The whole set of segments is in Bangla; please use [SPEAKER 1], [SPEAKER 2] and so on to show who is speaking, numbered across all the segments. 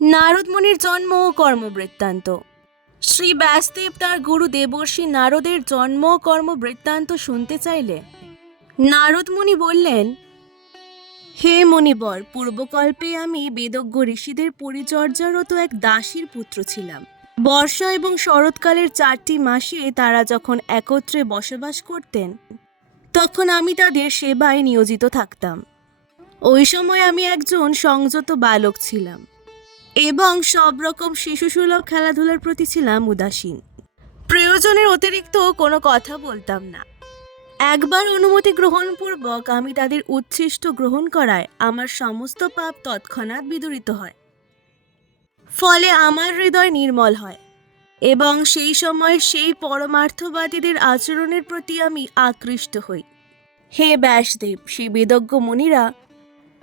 [SPEAKER 1] নারদমুনির জন্ম ও কর্মবৃত্তান্ত। শ্রী ব্যাসদেব তার গুরু দেবর্ষি নারদের জন্ম ও কর্মবৃত্তান্ত শুনতে চাইলে নারদমুনি বললেন, হে মণিবর, পূর্বকল্পে আমি বেদজ্ঞ ঋষিদের পরিচর্যারত এক দাসীর পুত্র ছিলাম। বর্ষা এবং শরৎকালের চারটি মাসে তারা যখন একত্রে বসবাস করতেন, তখন আমি তাদের সেবায় নিয়োজিত থাকতাম। ওই সময় আমি একজন সংযত বালক ছিলাম। এবং সব রকম শিশুসুলভ খেলাধুলার প্রতি ছিলাম উদাসীন। প্রয়োজনের অতিরিক্ত কোনো কথা বলতাম না। একবার অনুমতি গ্রহণপূর্বক আমি তাদের উচ্ছিষ্ট গ্রহণ করায় আমার সমস্ত পাপ তৎক্ষণাৎ বিদরিত হয়। ফলে আমার হৃদয় নির্মল হয় এবং সেই সময় সেই পরমার্থবাদীদের আচরণের প্রতি আমি আকৃষ্ট হই। হে ব্যাসদেব, সেই বেদজ্ঞ মুনিরা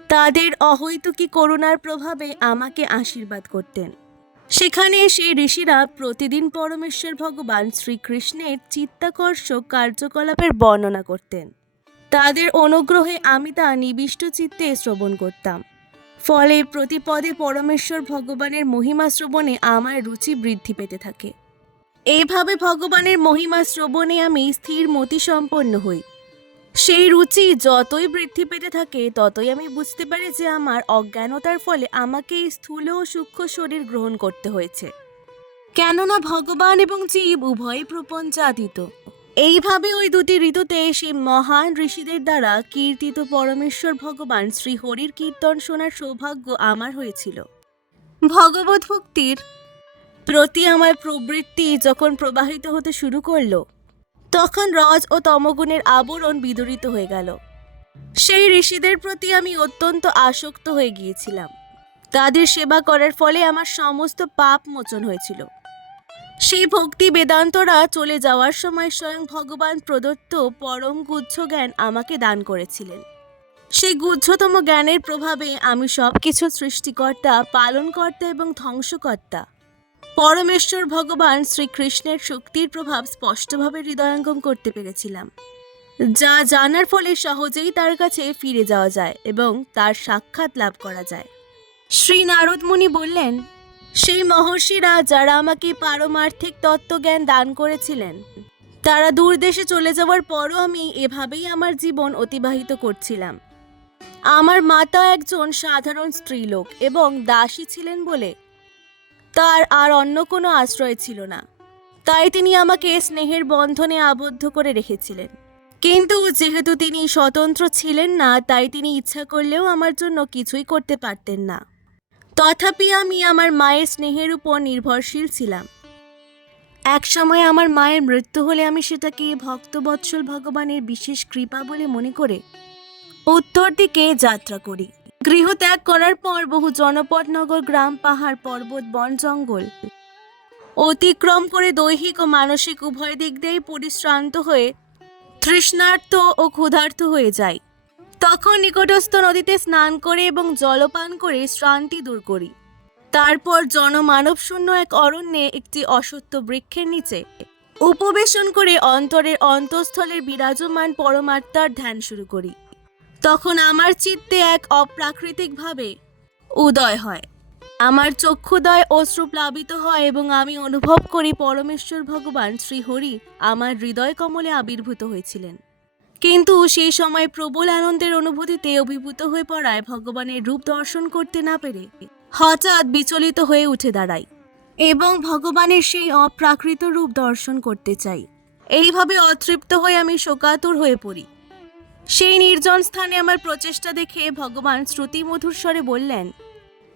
[SPEAKER 1] তাদের অহৈতুকী করুণার প্রভাবে আমাকে আশীর্বাদ করতেন। সেখানে সেই ঋষিরা প্রতিদিন পরমেশ্বর ভগবান শ্রীকৃষ্ণের চিত্তাকর্ষক কার্যকলাপের বর্ণনা করতেন। তাদের অনুগ্রহে আমি তা নিবিষ্ট চিত্তে শ্রবণ করতাম। ফলে প্রতিপদে পরমেশ্বর ভগবানের মহিমা শ্রবণে আমার রুচি বৃদ্ধি পেতে থাকে। এইভাবে ভগবানের মহিমা শ্রবণে আমি স্থির মতি সম্পন্ন হই। সেই রুচি যতই বৃদ্ধি পেতে থাকে, ততই আমি বুঝতে পারি যে আমার অজ্ঞানতার ফলে আমাকে এই স্থূল ও সূক্ষ্ম শরীর গ্রহণ করতে হয়েছে। কেননা ভগবান এবং জীব উভয়ই প্রপঞ্চাতীত এইভাবে ওই দুটি ঋতুতে সেই মহান ঋষিদের দ্বারা কীর্তিত পরমেশ্বর ভগবান শ্রীহরির কীর্তন শোনার সৌভাগ্য আমার হয়েছিল। ভগবত ভক্তির প্রতি আমার প্রবৃত্তি যখন প্রবাহিত হতে শুরু করল তখন রজ ও তমগুণের আবরণ বিদরিত হয়ে গেল। সেই ঋষিদের প্রতি আমি অত্যন্ত আসক্ত হয়ে গিয়েছিলাম। তাদের সেবা করার ফলে আমার সমস্ত পাপ মোচন হয়েছিল। সেই ভক্তি বেদান্তরা চলে যাওয়ার সময় স্বয়ং ভগবান প্রদত্ত পরম গুচ্ছ জ্ঞান আমাকে দান করেছিলেন। সেই গুচ্ছতম জ্ঞানের প্রভাবে আমি সব কিছু সৃষ্টিকর্তা, পালনকর্তা এবং ধ্বংসকর্তা। পরমেশ্বর ভগবান শ্রীকৃষ্ণের শক্তির প্রভাব স্পষ্টভাবে হৃদয়ঙ্গম করতে পেরেছিলাম। যা জানার ফলে সহজেই তার কাছে ফিরে যাওয়া যায় এবং তার সাক্ষাৎ লাভ করা যায়। শ্রী নারদ মুনি বললেন, সেই মহর্ষিরা যারা আমাকে পারমার্থিক তত্ত্বজ্ঞান দান করেছিলেন, তারা দূর দেশে চলে যাওয়ার পরও আমি এভাবেই আমার জীবন অতিবাহিত করছিলাম। আমার মাতা একজন সাধারণ স্ত্রীলোক এবং দাসী ছিলেন বলে তার আর অন্য কোনো আশ্রয় ছিল না। তাই তিনি আমাকে স্নেহের বন্ধনে আবদ্ধ করে রেখেছিলেন। কিন্তু যেহেতু তিনি স্বতন্ত্র ছিলেন না, তাই তিনি ইচ্ছা করলেও আমার জন্য কিছুই করতে পারতেন না। তথাপি আমি আমার মায়ের স্নেহের উপর নির্ভরশীল ছিলাম। এক সময় আমার মায়ের মৃত্যু হলে আমি সেটাকে ভক্তবৎসল ভগবানের বিশেষ কৃপা বলে মনে করে উত্তর দিকে যাত্রা করি। গৃহ ত্যাগ করার পর বহু জনপদ নগর, গ্রাম, পাহাড়, পর্বত, বন, জঙ্গল অতিক্রম করে দৈহিক ও মানসিক উভয় দিক দিয়েই পরিশ্রান্ত হয়ে তৃষ্ণার্ত ও ক্ষুধার্ত হয়ে যায় তখন নিকটস্থ নদীতে স্নান করে এবং জলপান করে শ্রান্তি দূর করি। তারপর জনমানব শূন্য এক অরণ্যে একটি অসত্য বৃক্ষের নিচে উপবেশন করে অন্তরের অন্তঃস্থলের বিরাজমান পরমাত্মার ধ্যান শুরু করি। তখন আমার চিত্তে এক অপ্রাকৃতিকভাবে উদয় হয়। আমার চক্ষুদয় অশ্রুপ্লাবিত হয় এবং আমি অনুভব করি পরমেশ্বর ভগবান শ্রীহরি আমার হৃদয় কমলে আবির্ভূত হয়েছিলেন। কিন্তু সেই সময় প্রবল আনন্দের অনুভূতিতে অভিভূত হয়ে পড়ায় ভগবানের রূপ দর্শন করতে না পেরে হঠাৎ বিচলিত হয়ে উঠে দাঁড়াই এবং ভগবানের সেই অপ্রাকৃত রূপ দর্শন করতে চাই। এইভাবে অতৃপ্ত হয়ে আমি শোকাতুর হয়ে পড়ি। সেই নির্জন স্থানে আমার প্রচেষ্টা দেখে ভগবান শ্রুতি মধুর স্বরে বললেন,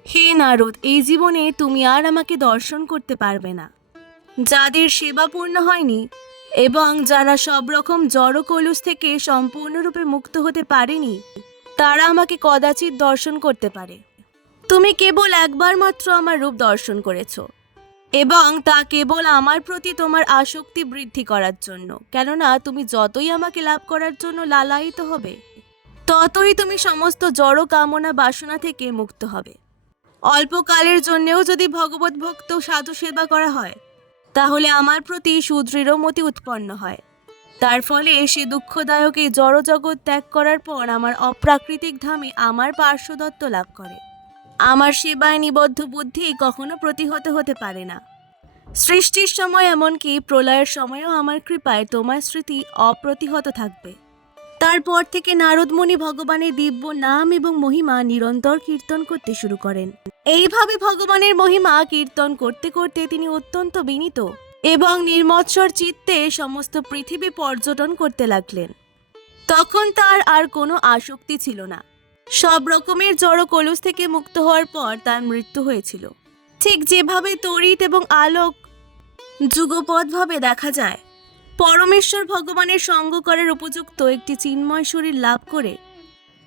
[SPEAKER 1] হে নারদ, এই জীবনে তুমি আর আমাকে দর্শন করতে পারবে না। যাদের সেবা পূর্ণ হয়নি এবং যারা সব রকম জড় কলুষ থেকে সম্পূর্ণরূপে মুক্ত হতে পারেনি, তারা আমাকে কদাচিৎ দর্শন করতে পারে। তুমি কেবল একবার মাত্র আমার রূপ দর্শন করেছ। এবং তা কেবল আমার প্রতি তোমার আসক্তি বৃদ্ধি করার জন্য। কেননা, তুমি যতই আমাকে লাভ করার জন্য লালায়িত হবে, ততই তুমি সমস্ত জড় কামনা বাসনা থেকে মুক্ত হবে। অল্পকালের জন্যেও যদি ভগবত ভক্ত সাধু সেবা করা হয়, তাহলে আমার প্রতি সুদৃঢ় মতি উৎপন্ন হয়। তার ফলে সে দুঃখদায়ক এই জড়জগৎ ত্যাগ করার পর আমার অপ্রাকৃতিক ধামে আমার পার্শ্বদত্ত লাভ করে। আমার সেবায় নিবদ্ধ বুদ্ধি কখনো প্রতিহত হতে পারে না। সৃষ্টির সময় এমনকি প্রলয়ের সময়ও আমার কৃপায় তোমার স্মৃতি অপ্রতিহত থাকবে। তারপর থেকে নারদমণি ভগবানের দিব্য নাম এবং মহিমা নিরন্তর কীর্তন করতে শুরু করেন। এইভাবে ভগবানের মহিমা কীর্তন করতে করতে তিনি অত্যন্ত বিনীত এবং নির্মৎসর চিত্তে সমস্ত পৃথিবী পর্যটন করতে লাগলেন। তখন তার আর কোনো আসক্তি ছিল না। সব রকমের জড় কলুষ থেকে মুক্ত হওয়ার পর তার মৃত্যু হয়েছিল। ঠিক যেভাবে তড়িৎ এবং আলোক যুগপদভাবে দেখা যায়, পরমেশ্বর ভগবানের সঙ্গ করার উপযুক্ত একটি চিন্ময় শরীর লাভ করে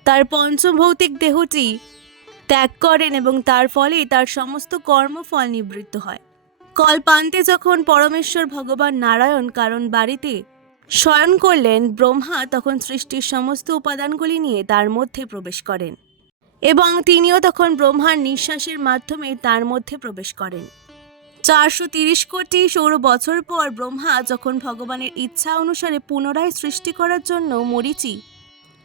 [SPEAKER 1] তার পঞ্চভৌতিক দেহটি ত্যাগ করেন এবং তার ফলে তার সমস্ত কর্মফল নিবৃত্ত হয়। কল্পান্তে যখন পরমেশ্বর ভগবান নারায়ণ কারণ বাড়িতে শয়ন করলেন ব্রহ্মা তখন সৃষ্টির সমস্ত উপাদানগুলি নিয়ে তার মধ্যে প্রবেশ করেন এবং তিনিও তখন ব্রহ্মার নিঃশ্বাসের মাধ্যমে তার মধ্যে প্রবেশ করেন। চারশো তিরিশ কোটি সৌর বছর পর ব্রহ্মা যখন ভগবানের ইচ্ছা অনুসারে পুনরায় সৃষ্টি করার জন্য মরিচি,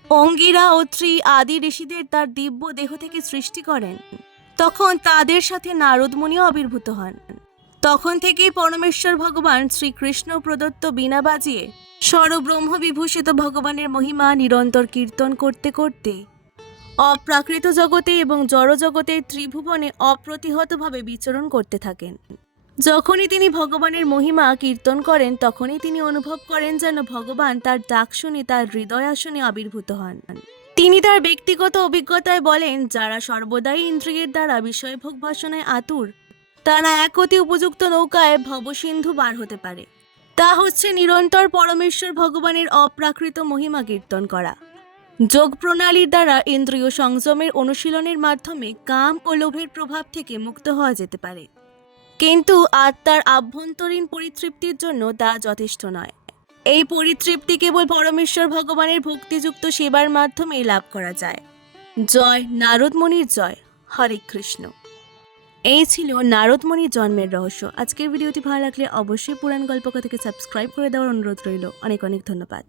[SPEAKER 1] অঙ্গিরা ও ত্রি আদি ঋষিদের তার দিব্য দেহ থেকে সৃষ্টি করেন, তখন তাদের সাথে নারদমণিও আবির্ভূত হন। তখন থেকেই পরমেশ্বর ভগবান শ্রীকৃষ্ণ প্রদত্ত বিনা বাজিয়ে স্বরব্রহ্ম বিভূষিত ভগবানের মহিমা নিরন্তর কীর্তন করতে করতে অপ্রাকৃত জগতে এবং জড় জগতের ত্রিভুবনে অপ্রতিহতভাবে বিচরণ করতে থাকেন। যখনই তিনি ভগবানের মহিমা কীর্তন করেন, তখনই তিনি অনুভব করেন যেন ভগবান তার ডাক শুনে তার হৃদয় আসনে আবির্ভূত হন। তিনি তার ব্যক্তিগত অভিজ্ঞতায় বলেন, যারা সর্বদাই ইন্দ্রিয়ের দ্বারা বিষয়ভোগ বাসনায় আতুর তারা এক অতি উপযুক্ত নৌকায় ভবসিন্ধু বার হতে পারে। তা হচ্ছে নিরন্তর পরমেশ্বর ভগবানের অপ্রাকৃত মহিমা কীর্তন করা। যোগ প্রণালীর দ্বারা ইন্দ্রিয় সংযমের অনুশীলনের মাধ্যমে কাম ও লোভের প্রভাব থেকে মুক্ত হওয়া যেতে পারে। কিন্তু আত্মার আভ্যন্তরীণ পরিতৃপ্তির জন্য তা যথেষ্ট নয়। এই পরিতৃপ্তি কেবল পরমেশ্বর ভগবানের ভক্তিযুক্ত সেবার মাধ্যমেই লাভ করা যায়। জয় নারদমণির জয়। হরে কৃষ্ণ। এই ছিল নারদমণির জন্মের রহস্য। আজকের ভিডিওটি ভালো লাগলে অবশ্যই পুরাণ গল্প কথাকে সাবস্ক্রাইব করে দেওয়ার অনুরোধ রইল। অনেক অনেক ধন্যবাদ।